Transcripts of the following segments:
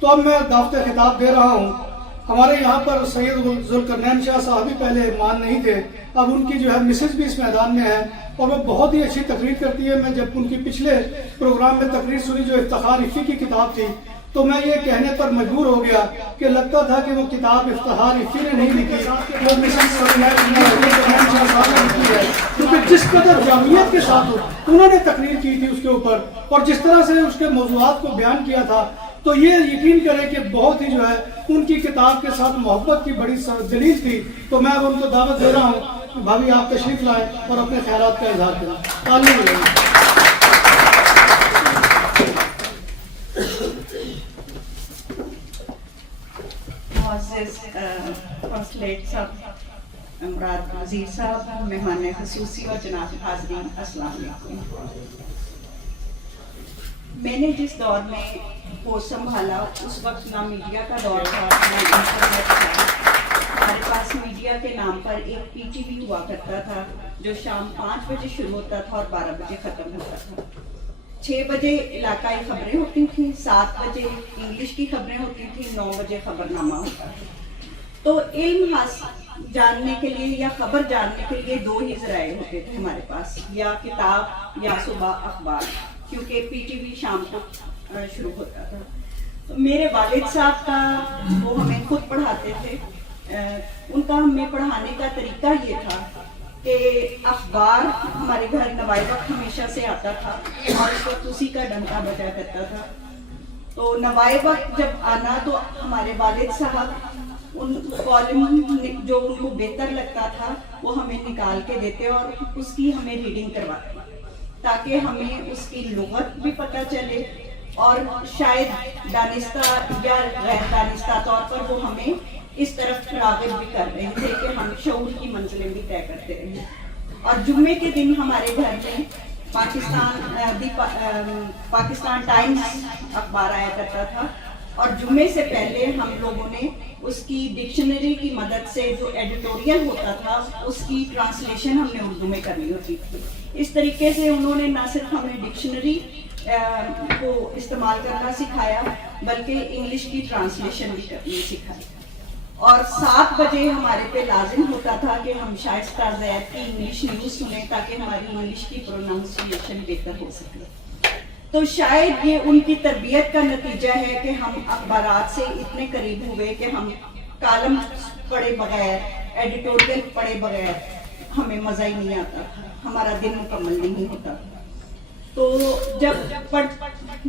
تو اب میں دعوت خطاب دے رہا ہوں. ہمارے یہاں پر سید ذوالقرنین شاہ صاحب بھی پہلے مان نہیں تھے، اب ان کی جو ہے مسز بھی اس میدان میں ہے اور وہ بہت ہی اچھی تقریر کرتی ہے. میں جب ان کی پچھلے پروگرام میں تقریر سنی جو افتخار عفی کی کتاب تھی تو میں یہ کہنے پر مجبور ہو گیا کہ لگتا تھا کہ وہ کتاب افتخار عفی نے نہیں لکھی، وہ مسز ذوالقرنین شاہ صاحب نے لکھی ہے، کیونکہ جس قدر جامعیت کے ساتھ انہوں نے تقریر کی تھی اس کے اوپر اور جس طرح سے اس کے موضوعات کو بیان کیا تھا، تو یہ یقین کریں کہ بہت ہی جو ہے ان کی کتاب کے ساتھ محبت کی بڑی دلیل تھی. تو میں اب ان کو دعوت دے رہا ہوں، بھابھی آپ تشریف لائیں اور اپنے خیالات کا اظہار کریں. تعلیم ملے. معزز فرسٹ لیڈی صاحب، مراد وزیر صاحب، مہمان خصوصی اور جناب حاضرین، السلام علیکم. میں نے جس دور میں کو سنبھالا اس وقت نہ میڈیا کا دور تھا نہ انٹرنیٹ تھا. ہمارے پاس میڈیا کے نام پر ایک پی ٹی وی ہوا کرتا تھا جو شام 5 بجے شروع ہوتا تھا اور 12 بجے ختم ہوتا تھا. 6 بجے علاقائی خبریں ہوتی تھیں، 7 بجے انگلش کی خبریں ہوتی تھیں، 9 بجے خبر نامہ ہوتا تھا. تو علم حاصل جاننے کے لیے یا خبر جاننے کے لیے 2 ہی ذرائع ہوتے تھے ہمارے پاس، یا کتاب یا صبح اخبار، کیونکہ پی ٹی وی شام کو شروع ہوتا تھا. تو میرے والد صاحب کا وہ ہمیں خود پڑھاتے تھے، ان کا ہمیں پڑھانے کا طریقہ یہ تھا کہ اخبار ہمارے گھر نوائے وقت ہمیشہ سے آتا تھا اور اس وقت اسی کا ڈنکا بجا کرتا تھا. تو نوائے وقت جب آنا تو ہمارے والد صاحب ان کالم جو ان کو بہتر لگتا تھا وہ ہمیں نکال کے دیتے اور اس کی ہمیں ریڈنگ کرواتے تاکہ ہمیں اس کی لغت بھی پتہ چلے اور شاید دانستہ یا غیر دانستہ طور پر وہ ہمیں اس طرف راغب بھی کر رہے تھے کہ ہم شعور کی منزلیں بھی طے کرتے رہیں. اور جمعے کے دن ہمارے گھر میں پاکستان ٹائمز اخبار آیا کرتا تھا اور جمعے سے پہلے ہم لوگوں نے اس کی ڈکشنری کی مدد سے جو ایڈیٹوریل ہوتا تھا اس کی ٹرانسلیشن ہم نے اردو میں کرنی ہوتی تھی. اس طریقے سے انہوں نے نہ صرف ہمیں ڈکشنری کو استعمال کرنا سکھایا بلکہ انگلش کی ٹرانسلیشن بھی کرنی سکھائی. اور 7 بجے ہمارے پہ لازم ہوتا تھا کہ ہم شائستہ زید کی انگلش نیوز سنیں تاکہ ہماری انگلش کی پروننسیشن بہتر ہو سکے. تو شاید یہ ان کی تربیت کا نتیجہ ہے کہ ہم اخبارات سے اتنے قریب ہوئے کہ ہم کالم پڑھے بغیر، ایڈیٹوریل پڑھے بغیر ہمیں مزہ ہی نہیں آتا تھا، ہمارا دن مکمل نہیں ہوتا. تو جب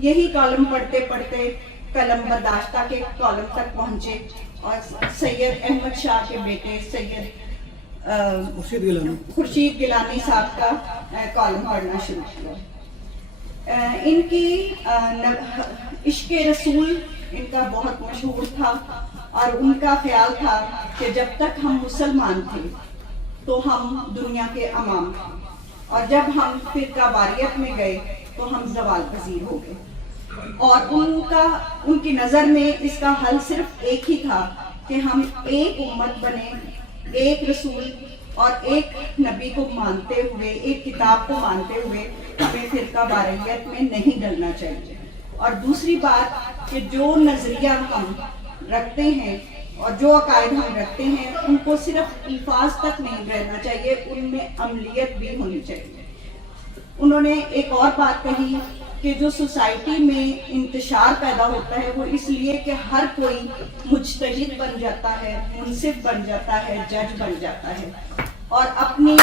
یہی کالم پڑھتے پڑھتے قلم برداشتہ کے کالم تک پہنچے اور سید احمد شاہ کے بیٹے سید خورشید گیلانی صاحب کا کالم پڑھنا شروع کیا. ان کی عشق رسول ان کا بہت مشہور تھا اور ان کا خیال تھا کہ جب تک ہم مسلمان تھے تو ہم دنیا کے امام تھے اور جب ہم فرقہ واریت میں گئے تو ہم زوال پذیر ہو گئے. اور ان کی نظر میں اس کا حل صرف ایک ہی تھا کہ ہم ایک امت بنے، ایک رسول اور ایک نبی کو مانتے ہوئے، ایک کتاب کو مانتے ہوئے ہمیں فرقہ واریت میں نہیں ڈلنا چاہیے. اور دوسری بات کہ جو نظریہ ہم رکھتے ہیں اور جو عقائد ہم رکھتے ہیں ان کو صرف الفاظ تک نہیں رہنا چاہیے، ان میں عملیت بھی ہونی چاہیے. انہوں نے ایک اور بات کہی کہ جو سوسائٹی میں انتشار پیدا ہوتا ہے وہ اس لیے کہ ہر کوئی مجتہد بن جاتا ہے، منصف بن جاتا ہے، جج بن جاتا ہے اور اپنی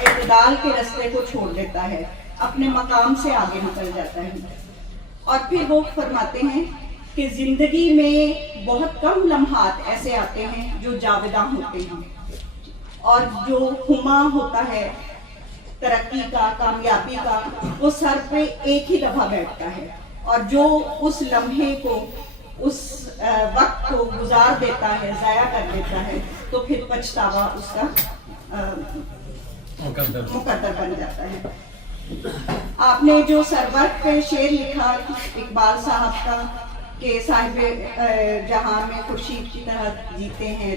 اعتدال کے راستے کو چھوڑ دیتا ہے، اپنے مقام سے آگے نکل جاتا ہے. اور پھر وہ فرماتے ہیں کہ زندگی میں بہت کم لمحات ایسے آتے ہیں جو جاوداں ہوتے ہیں اور جو ہما ہوتا ہے ترقی کا، کامیابی کا، وہ سر پہ ایک ہی دفعہ بیٹھتا ہے اور جو اس لمحے کو، اس وقت کو گزار دیتا ہے، ضائع کر دیتا ہے تو پھر پچھتاوا اس کا مقدر بن جاتا ہے. آپ نے جو سرورق پہ شعر لکھا اقبال صاحب کا کہ صاحب جہاں میں خورشید کی طرح جیتے ہیں